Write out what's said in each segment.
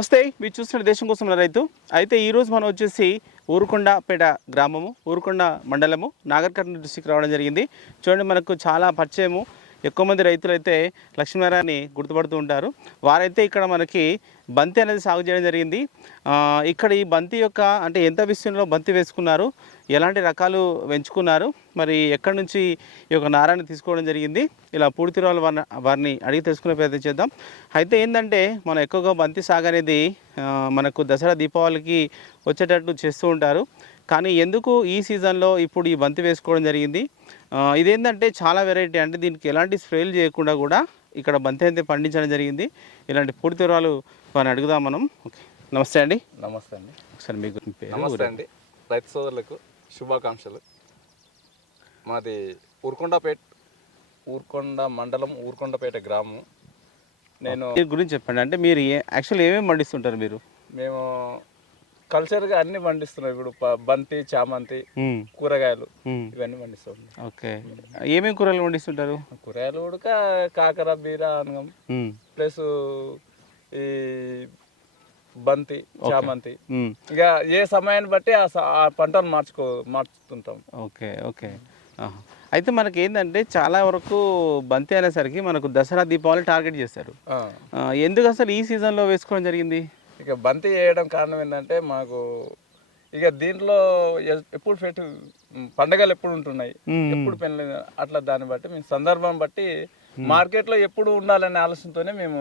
నమస్తే, మీరు చూస్తున్న దేశం కోసం రైతు. అయితే ఈరోజు మనం వచ్చేసి ఊరుకొండపేట గ్రామము, ఊరుకొండ మండలము, నాగర్ కర్నూలు డిస్టిక్ రావడం జరిగింది. చూడండి, మనకు చాలా పరిచయము, ఎక్కువ మంది రైతులు అయితే లక్ష్మీనారాయణని గుర్తుపడుతూ ఉంటారు. వారైతే ఇక్కడ మనకి బంతి అనేది సాగు చేయడం జరిగింది. ఇక్కడ ఈ బంతి యొక్క అంటే ఎంత విస్తీర్ణంలో బంతి వేసుకున్నారు, ఎలాంటి రకాలు పెంచుకున్నారు, మరి ఎక్కడి నుంచి ఈ యొక్క నారాన్ని తీసుకోవడం జరిగింది, ఇలా పూర్తి రోజులు వారిని అడిగి తెలుసుకునే ప్రయత్నం చేద్దాం. అయితే ఏంటంటే మనం ఎక్కువగా బంతి సాగు అనేది మనకు దసరా దీపావళికి వచ్చేటట్టు చేస్తూ ఉంటారు. కానీ ఎందుకు ఈ సీజన్లో ఇప్పుడు ఈ బంతి వేసుకోవడం జరిగింది? ఇదేంటంటే చాలా వెరైటీ, అంటే దీనికి ఎలాంటి స్ప్రేలు చేయకుండా కూడా ఇక్కడ బంతి అయితే పండించడం జరిగింది. ఇలాంటి పూర్తి వివరాలు వారిని అడుగుదాం మనం. ఓకే, నమస్తే అండి. నమస్తే అండి. ఒకసారి మీకు పేరు. నమస్తే అండి, రైతు సోదరులకు శుభాకాంక్షలు. మాది ఊరుకొండ మండలం, ఊరుకొండపేట గ్రామం. నేను గురించి చెప్పండి. అంటే మీరు యాక్చువల్ ఏమేమి పండిస్తుంటారు మీరు? మేము కల్చర్గా అన్ని పండిస్తున్నాం. ఇప్పుడు బంతి, చామంతి, కూరగాయలు ఇవన్నీ పండిస్తాం. ఓకే, ఏమేమి కూరగాయలు పండిస్తుంటారు? కూరగాయలు ఉడక కాకర, బీర, అనగం, ప్లస్ ఈ బంతి, చామంతి. ఇక ఏ సమయాన్ని బట్టి ఆ పంటను మార్చుతుంటాం. Okay okay. అయితే మనకి ఏంటంటే చాలా వరకు బంతి అనేసరికి మనకు దసరా దీపావళి టార్గెట్ చేస్తారు. ఎందుకు అసలు ఈ సీజన్లో వేసుకోవడం జరిగింది? ఇక బంతి వేయడం కారణం ఏంటంటే మాకు ఇక దీంట్లో ఎప్పుడు పండగలు ఎప్పుడు ఉంటున్నాయి, ఎప్పుడు పెళ్ళి, అట్లా దాన్ని బట్టి మేము సందర్భం బట్టి మార్కెట్లో ఎప్పుడు ఉండాలనే ఆలోచనతోనే మేము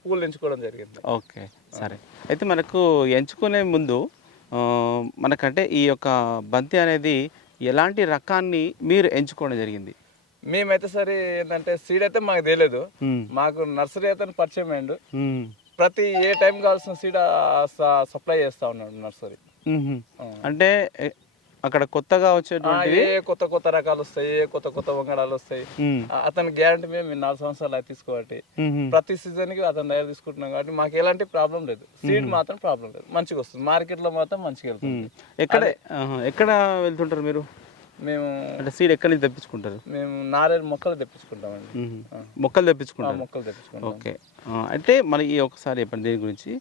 పూలు ఎంచుకోవడం జరిగింది. ఓకే, సరే. అయితే మనకు ఎంచుకునే ముందు మనకంటే ఈ యొక్క బంతి అనేది ఎలాంటి రకాన్ని మీరు ఎంచుకోవడం జరిగింది? మేమైతే సరే ఏంటంటే సీడ్ అయితే మాకు తెలియదు. మాకు నర్సరీ అయితే పరిచయం అయ్యిండు. ప్రతి ఏ టైం కావాల్సిన సీడ్ సప్లై చేస్తా ఉన్నాడు నర్సరీ. అంటే అక్కడ కొత్తగా వచ్చేటువంటి కొత్త రకాలు వస్తాయి, కొత్త వంగడాలు వస్తాయి. అతని గ్యారంటీ మేము 4 సంవత్సరాలు తీసుకోబట్టి ప్రతి సీజన్ కి అతను దగ్గర తీసుకుంటున్నాం కాబట్టి మాకు ఎలాంటి ప్రాబ్లం లేదు. సీడ్ మాత్రం ప్రాబ్లం లేదు, మంచిగా వస్తుంది. మార్కెట్ లో మాత్రం మంచిగా వెళ్తుంది. ఎక్కడ వెళ్తుంటారు మీరు? మేము అంటే సీడ్ ఎక్కడి నుంచి తెప్పించుకుంటారు? మేము నారేడు మొక్కలు తెప్పించుకుంటామండి. మొక్కలు తెప్పించుకుంటాం. ఓకే. అంటే మరి ఒకసారి చెప్పండి దీని గురించి.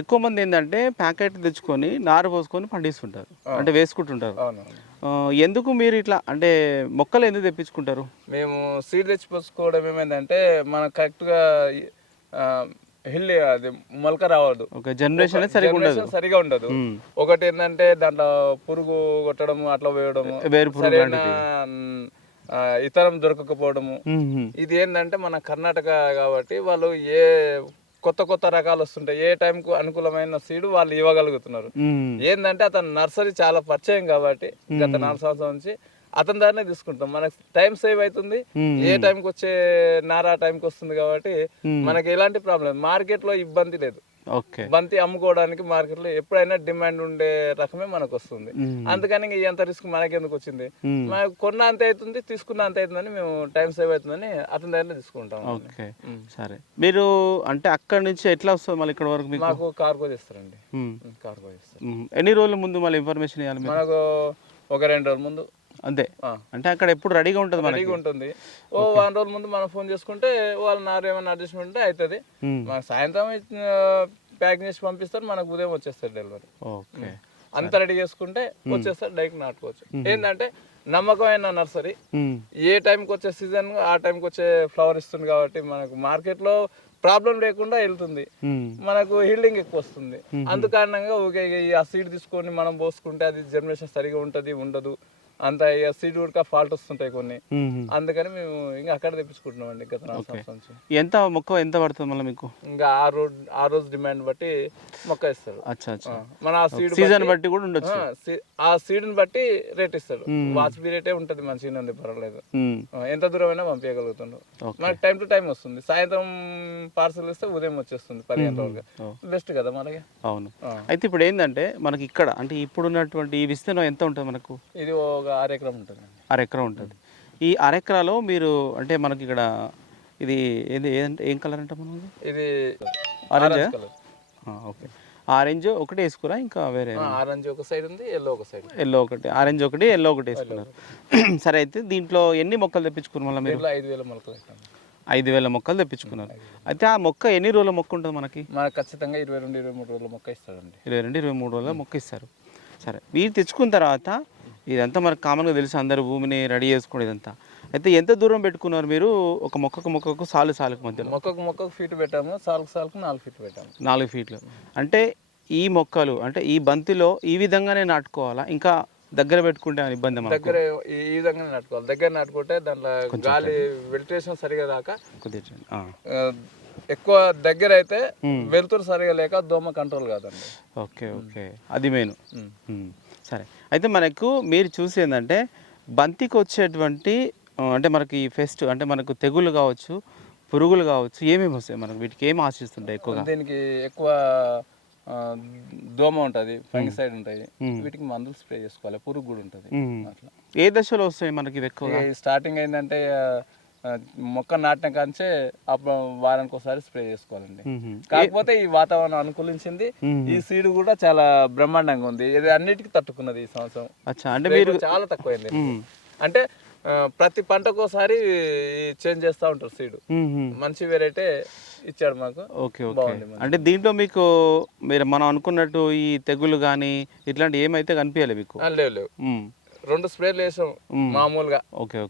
ఎక్కువ మంది ఏంటంటే ప్యాకెట్ తెచ్చుకొని నారు పోసుకొని పండిస్తుంటారు, అంటే వేసుకుంటుంటారు. ఎందుకు మీరు ఇట్లా అంటే మొక్కలు ఎందుకు తెప్పించుకుంటారు? మేము సీడ్ తెచ్చి పోసుకోవడం ఏమైందంటే మనకు కరెక్ట్గా అది మొలక రావద్దు. జనరేషన్ సరిగా ఉండదు. ఒకటి ఏంటంటే దాంట్లో పురుగు కొట్టడం, అట్లా వేయడము, ఇతరం దొరకకపోవడము. ఇది ఏంటంటే మన కర్ణాటక కాబట్టి వాళ్ళు కొత్త రకాలు వస్తుంటాయి. ఏ టైంకు అనుకూలమైన సీడ్ వాళ్ళు ఇవ్వగలుగుతున్నారు. ఏంటంటే అతను నర్సరీ చాలా పరిచయం కాబట్టి గత 4 సంవత్సరాల నుంచి అతని దారినే తీసుకుంటాం. మనకు టైం సేవ్ అవుతుంది. ఏ టైంకి వచ్చే నారా టైంకి వస్తుంది కాబట్టి మనకి ఎలాంటి ప్రాబ్లం, మార్కెట్ లో ఇబ్బంది లేదు. బంతి అమ్ముకోవడానికి మార్కెట్ లో ఎప్పుడైనా డిమాండ్ ఉండే రకమే మనకు వస్తుంది. అందుకని ఎంత రిస్క్ మనకెందుకు వచ్చింది, కొన్న అంత అవుతుంది, తీసుకున్న అంత అవుతుందని మేము టైం సేవ్ అవుతుందని అతని దగ్గర తీసుకుంటాం. సరే, మీరు అంటే అక్కడ నుంచి ఎట్లా వస్తుంది మళ్ళీ ఇక్కడ వరకు? మాకు కార్గో చేస్తారండి. కార్గో చేస్తారు. ఎన్ని రోజుల ముందు మళ్ళీ ఇన్ఫర్మేషన్ ఇవ్వాలి? మనకు ఒక 2 రోజుల ముందు అంతే. అంటే అక్కడ ఎప్పుడు రెడీగా ఉంటుంది? రెడీగా ఉంటుంది. 1 రోజుల ముందు మనం ఫోన్ చేసుకుంటే వాళ్ళు నారు ఏమైనా అడ్జస్ట్మెంట్ ఉంటే అవుతుంది. మనకు సాయంత్రం ప్యాకింగ్ చేసి పంపిస్తారు, మనకు ఉదయం వచ్చేస్తారు డెలివరీ. అంత రెడీ చేసుకుంటే వచ్చేస్తారు, డైరెక్ట్ నాటుకోవచ్చు. ఏంటంటే నమ్మకమైన నర్సరీ, ఏ టైంకి వచ్చే సీజన్ ఆ టైంకి వచ్చే ఫ్లవర్ ఇస్తుంది కాబట్టి మనకు మార్కెట్ లో ప్రాబ్లం లేకుండా వెళ్తుంది. మనకు హీల్డింగ్ ఎక్కువ వస్తుంది. అందుకారణంగా ఓకే ఆ సీడ్ తీసుకొని మనం పోసుకుంటే అది జనరేషన్ సరిగా ఉంటది ఉండదు, అంత సీడ్ కూడా ఫాల్ట్ వస్తుంటాయి కొన్ని. అందుకని మేము ఇంకా అక్కడ తెప్పించుకుంటున్నాం అండి గత 4 సంవత్సరాల నుంచి. ఎంత మొక్క ఎంత పడుతుంది మళ్ళీ మీకు? ఇంకా ఆ రోజు డిమాండ్ బట్టి మొక్క ఇస్తారు. మన సీజన్ బట్టి కూడా ఉండొచ్చు. ఆ సీడ్ ని బట్టి రేట్ ఇస్తాడు. వాచ్బీ రేటే ఉంటది, మంచిగానే ఉంది, పర్వాలేదు. ఎంత దూరం అయినా పంపించగలుగుతుండ్రు. మనకి టైం టు టైం వస్తుంది. సాయంత్రం పార్సల్ ఇస్తే ఉదయం వచ్చేస్తుంది 10 గంటల వరకు. బెస్ట్ కదా మనకి. అవును. అయితే ఇప్పుడు ఏంటంటే మనకి ఇక్కడ అంటే ఇప్పుడున్నటువంటి ఈ విస్తీర్ణం ఎంత ఉంటుంది మనకు? ఇది ఒక 6 ఎకరం ఉంటుంది. 6 ఎకరం ఉంటుంది. ఈ 6 ఎకరాలో మీరు అంటే మనకి ఇక్కడ ఇది ఏం కలర్ అంటే మనం ఇది ఆరెంజ్ కలర్. ఓకే, ఆరెంజ్ ఒకటి వేసుకురా, ఇంకా వేరే? ఆరెంజ్ ఒక సైడ్ ఉంది, ఎల్లో ఒక సైడ్. ఎల్లో ఒకటి, ఆరెంజ్ ఒకటి, ఎల్లో ఒకటి వేసుకున్నారు. సరే, అయితే దీంట్లో ఎన్ని మొక్కలు తెప్పించుకున్నారు మళ్ళీ మీరు? 5,000 మొక్కలు. 5,000 మొక్కలు తెప్పించుకున్నారు. అయితే ఆ మొక్క ఎన్ని రోజుల మొక్క ఉంటుంది మనకి? మనకు ఖచ్చితంగా 22-23 రోజుల మొక్క ఇస్తాడండి. 22-23 రోజుల మొక్క ఇస్తారు. సరే, వీరు తెచ్చుకున్న తర్వాత ఇదంతా మనకు కామన్గా తెలుసు, అందరూ భూమిని రెడీ చేసుకోవడం ఇదంతా. అయితే ఎంత దూరం పెట్టుకున్నారు మీరు ఒక మొక్కకు సాలుకు మధ్యలో? మొక్కకు ఫీట్ పెట్టాము, సాలుకు 4 ఫీట్లు పెట్టాము. 4 ఫీట్లు. అంటే ఈ మొక్కలు అంటే ఈ బంతిలో ఈ విధంగానే నాటుకోవాలా, ఇంకా దగ్గర పెట్టుకుంటే ఏమైనా ఇబ్బంది? దగ్గర ఈ విధంగానే నాటుకోవాలి. దగ్గర నాటుకుంటే దాంట్లో గాలి వెంటిలేషన్ సరిగా దాకా ఎక్కువ దగ్గర అయితే వెలుతురు సరిగా లేక దోమ కంట్రోల్ కాదండి. ఓకే, అది మెయిన్. సరే, అయితే మనకు మీరు చూసి ఏంటంటే బంతికి వచ్చేటువంటి అంటే మనకి ఫెస్ట్ అంటే మనకు తెగులు కావచ్చు, పురుగులు కావచ్చు, ఏమేమి వస్తాయి మనకు? వీటికి ఏమి ఆశిస్తుంటాయి ఎక్కువగా? దీనికి ఎక్కువ దోమ ఉంటుంది, ఫంగిసైడ్ ఉంటుంది, వీటికి మందులు స్ప్రే చేసుకోవాలి. పురుగు కూడా ఉంటుంది. అట్లా ఏ దశలో వస్తాయి మనకి ఇది ఎక్కువగా? స్టార్టింగ్ అయిందంటే మొక్క నాటిన కాంచే అప్పుడు వారానికి ఒకసారి స్ప్రే చేసుకోవాలండి. కాకపోతే ఈ వాతావరణం అనుకూలించింది, ఈ సీడ్ కూడా చాలా బ్రహ్మాండంగా ఉంది. ఇది అన్నిటికీ తట్టుకున్నది ఈ సంవత్సరం. అంటే మీరు చాలా తక్కువైంది. అంటే ప్రతి పంటకోసారి చేంజ్ చేస్తూ ఉంటారు సీడ్. మంచి వెరైటీ ఇచ్చాడు మాకు. ఓకే, అంటే దీంట్లో మీకు మనం అనుకున్నట్టు ఈ తెగులు కానీ ఇట్లాంటి ఏమైతే కనిపించాలి మీకు? లేవు. 2 స్ప్రేలు వేసాం మామూలుగా.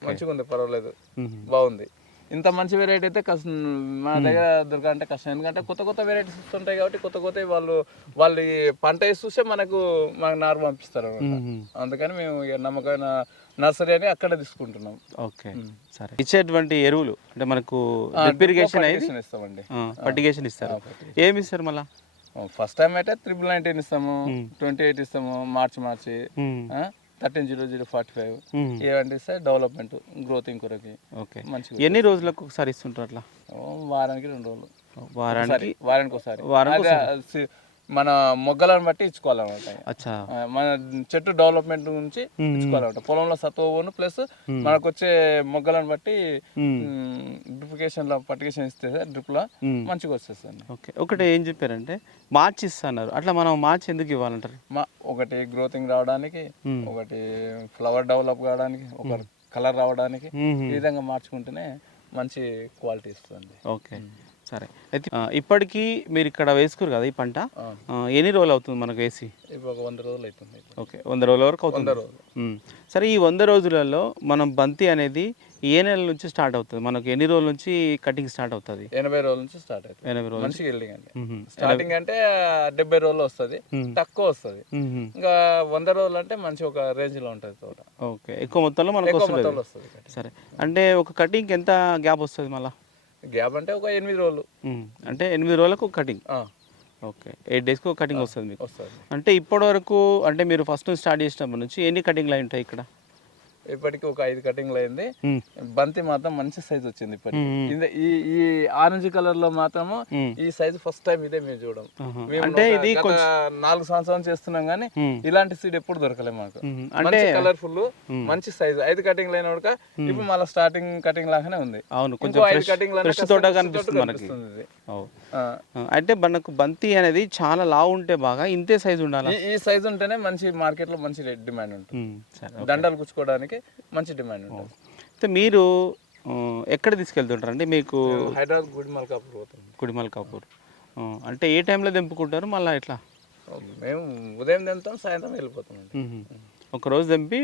మంచిగా ఉంది, పర్వాలేదు, బాగుంది. ఇంత మంచి వెరైటీ అయితే మన దగ్గర దొరకాలంటే కష్టం. ఎందుకంటే కొత్త వెరైటీస్ వస్తుంటాయి కాబట్టి కొత్త వాళ్ళు పంట వేసి చూస్తే మనకు నారు పంపిస్తారు అన్నమాట. అందుకని మేము నమ్మకమైన నర్సరీ అని అక్కడ తీసుకుంటున్నాం. ఓకే, సరే. ఇచ్చేటువంటి ఎరువులు అంటే మనకు ఇరిగేషన్ ఇస్తామండి, ఫర్టిగేషన్ ఇస్తారు. ఏమి ఇస్తారు మళ్ళీ? ఫస్ట్ టైం అయితే 19 ఇస్తాము, 28 ఇస్తాము, మార్చి 13-00-45 ఏమంటే ఇస్తే డెవలప్మెంట్ గ్రోతింగ్ కొరకి. ఓకే, ఎన్ని రోజులకు ఒకసారి ఇస్తుంటారు అట్లా? వారానికి 2 రోజులు. వారానికి ఒకసారి మన మొగ్గలను బట్టి ఇచ్చుకోవాలన్నమాట. మన చెట్టు డెవలప్మెంట్ నుంచి ఇచ్చుకోవాలన్నమాట. పొలంలో సత్వను ప్లస్ మనకు వచ్చే మొగ్గలను బట్టి పర్టికేషన్ ఇస్తే డ్రిప్ లో మంచిగా వస్తుంది. ఒకటి ఏం చెప్పారంటే మార్చి ఇస్తున్నారు, అట్లా మనం మార్చి ఎందుకు ఇవ్వాలంటారు? ఒకటి గ్రోతింగ్ రావడానికి, ఒకటి ఫ్లవర్ డెవలప్ కావడానికి, ఒక కలర్ రావడానికి, ఈ విధంగా మార్చుకుంటేనే మంచి క్వాలిటీ ఇస్తుంది. ఓకే, సరే. అయితే ఇప్పటికీ మీరు ఇక్కడ వేసుకురు కదా ఈ పంట, ఎన్ని రోజులు అవుతుంది మనకు వేసి? 100 రోజులు అవుతుంది. ఓకే, 100 రోజుల వరకు అవుతుంది. సరే, ఈ 100 రోజులలో మనం బంతి అనేది ఏ నెల నుంచి స్టార్ట్ అవుతుంది? మనకు ఎన్ని రోజుల నుంచి కటింగ్ స్టార్ట్ అవుతుంది? 80 రోజుల నుంచి స్టార్ట్ అవుతుంది. 80 రోజులు మంచిగా ఎల్డింగ్ అండి. స్టార్టింగ్ అంటే 70 రోజులు వస్తుంది, తక్కువ వస్తుంది. ఇంకా 100 రోజులు అంటే మంచి ఒక రేంజ్ లో ఉంటుంది తోట. ఓకే, ఎక్కువ మొత్తంలో మనకు వస్తుంది. సరే, అంటే ఒక కటింగ్ ఎంత గ్యాప్ వస్తుంది మళ్ళీ? గ్యాప్ అంటే ఒక 8 రోజులు. అంటే 8 రోజులకు కటింగ్. ఓకే, 8 డేస్కి ఒక కటింగ్ వస్తుంది మీకు. అంటే ఇప్పటి వరకు అంటే మీరు ఫస్ట్ స్టార్ట్ చేసినప్పటి నుంచి ఎన్ని కటింగ్లు అయి ఉంటాయి ఇక్కడ? ఇప్పటికి ఒక 5 కటింగ్లు అయింది. బంతి మాత్రం మంచి సైజ్ వచ్చింది. ఇప్పటికి ఈ ఆరెంజ్ కలర్ లో మాత్రము ఈ సైజ్ ఫస్ట్ టైం ఇదే మేము చూడడం. అంటే ఇది 4 సంవత్సరాలు చేస్తున్నాం కానీ ఇలాంటి సీడ్ ఎప్పుడు దొరకలేదు మాకు. అంటే కలర్ఫుల్ మంచి సైజ్ 5 కటింగ్లు అయిన ఇప్పుడు మళ్ళీ స్టార్టింగ్ కటింగ్ లాగానే ఉంది. అవును, కొంచెం 5 కటింగ్ కనిపిస్తుంది మనకి. అంటే మనకు బంతి అనేది చాలా లావు ఉంటే బాగా ఇంతే సైజ్ ఉండాలి. ఈ సైజ్ ఉంటేనే మంచి మార్కెట్ లో మంచి డిమాండ్ ఉంటుంది. దండలు కుచ్చుకోవడానికి మంచి డిమాండ్ ఉంటుంది. అయితే మీరు ఎక్కడ తీసుకెళ్తుంటారండి? మీకు హైదరాబాద్ గుడిమల్కాపూర్. అంటే ఏ టైంలో దింపుకుంటారు మళ్ళీ ఎట్లా? మేము ఉదయం దింపుతాం, సాయంత్రం వెళ్ళిపోతాం. ఒక రోజు దింపి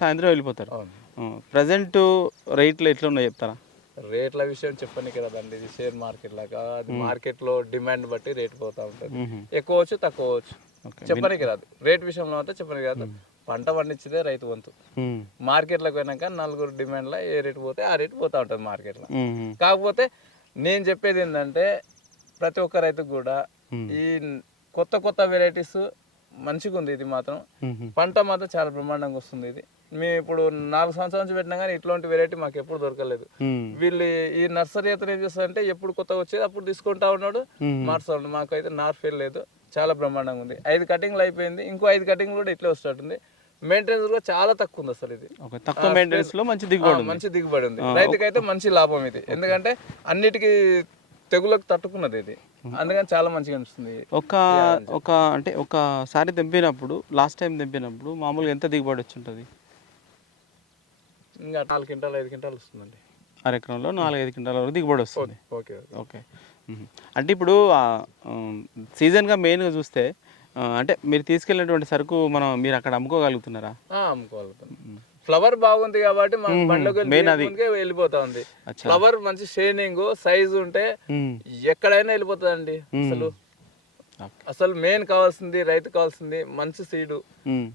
సాయంత్రం వెళ్ళిపోతారు. ప్రజెంట్ రేట్లు ఎట్లా ఉన్నాయో చెప్తారా? రేట్ల విషయం చెప్పడానికి రాదండి, ఇది షేర్ మార్కెట్ లాగా. అది మార్కెట్ లో డిమాండ్ బట్టి రేట్ పోతా ఉంటుంది. ఎక్కువ వచ్చు, తక్కువ వచ్చు, చెప్పడానికి రాదు. రేట్ విషయంలో అయితే చెప్పడానికి రాదు. పంట పండించితే రైతు వంతు. మార్కెట్లోకి పోయినాక 4 డిమాండ్లో ఏ రేటు పోతే ఆ రేటు పోతా ఉంటుంది మార్కెట్లో. కాకపోతే నేను చెప్పేది ఏంటంటే ప్రతి ఒక్క రైతుకు కూడా ఈ కొత్త వెరైటీస్ మంచిగా ఉంది. ఇది మాత్రం పంట మాత్రం చాలా బ్రహ్మాండంగా వస్తుంది. ఇది మేము ఇప్పుడు 4 సంవత్సరాల నుంచి పెట్టినా కానీ ఇట్లాంటి వెరైటీ మాకు ఎప్పుడు దొరకలేదు. వీళ్ళు ఈ నర్సరీ అతను ఏం చేస్తారంటే ఎప్పుడు కొత్తగా వచ్చేది అప్పుడు తీసుకుంటా ఉన్నాడు, మార్చుతా ఉన్నాడు. మాకైతే నార్ ఫెయిల్ లేదు, చాలా బ్రహ్మాండంగా ఉంది. 5 కటింగ్లు అయిపోయింది, ఇంకో 5 కటింగ్లు కూడా ఇట్లా వస్తుంది. మెయింటెనెన్స్ కూడా చాలా తక్కువ ఉంది అసలు. ఇది తక్కువ మెయింటెనెన్స్ లో మంచి దిగుబడి ఉంది. రైతుకైతే మంచి లాభం ఇది, ఎందుకంటే అన్నిటికీ తెగులకు తట్టుకున్నది ఇది. అందుకని చాలా మంచిగా అనిపిస్తుంది. అంటే ఒకసారి తెంపినప్పుడు లాస్ట్ టైం తెంపినప్పుడు మామూలుగా ఎంత దిగుబడి వచ్చి ఉంటుంది? ఇంకా 4 క్వింటాలు 5 క్వింటాలు వస్తుందండి. అరెకరంలో 4-5 క్వింటాల వరకు దిగుబడి వస్తుంది. Okay okay okay. అంటే ఇప్పుడు సీజన్గా మెయిన్గా చూస్తే అంటే మీరు తీసుకెళ్ళినటువంటి సరుకు మీరు అక్కడ అమ్ముకోగలుగుతున్నారా? అమ్ముకోగలుగుతాం. ఫ్లవర్ బాగుంది కాబట్టి మనం బండ్లోకి వెళ్ళిపోతా ఉంది. ఫ్లవర్ మంచి షైనింగ్ సైజు ఉంటే ఎక్కడైనా వెళ్ళిపోతుందండి. అసలు మెయిన్ కావాల్సింది రైతు కావాల్సింది మంచి సీడు,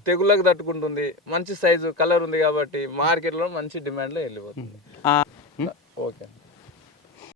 తెగుళ్ళకి తట్టుకుంటుంది, మంచి సైజు కలర్ ఉంది కాబట్టి మార్కెట్ లో మంచి డిమాండ్ లో వెళ్ళిపోతుంది. ఓకే.